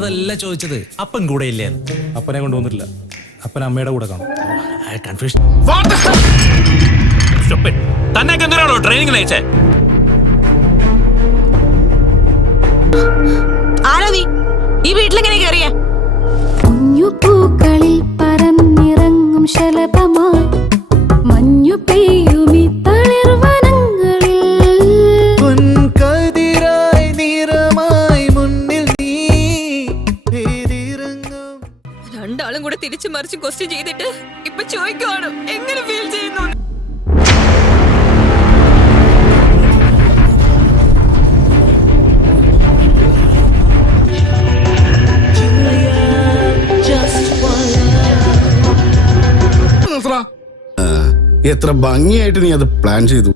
അതല്ല ചോദിച്ചത്, അപ്പൻ കൂടെ ഇല്ലേ? അപ്പനെ കൊണ്ടുവന്നിട്ടില്ല, അപ്പൻ അമ്മയുടെ കൂടെ കാണും. കൺഫ്യൂഷൻ. തന്നെയൊക്കെ എന്തിനാണോ ട്രെയിനിങ്ങിന് അയച്ചേ? ആരാ നീ? ഈ വീട്ടിലെങ്ങനെ കയറിയ? പൂക്കളിൽ പറന്നിറങ്ങും ശലഭമായി മഞ്ഞു പെയ്യുമി തളിർവനങ്ങളിൽ പൊൻകതിരായി നിറമായി മുന്നിൽ നീ ഇറങ്ങും. രണ്ടാളും കൂടെ തിരിച്ചു മറിച്ച് ക്വസ്റ്റ്യൻ ചെയ്തിട്ട് ഇപ്പൊ ചോദിക്കുവാണ് എങ്ങനെ ഫീൽ ചെയ്യുന്നു. എത്ര ഭംഗിയായിട്ട് നീ അത് പ്ലാൻ ചെയ്തു.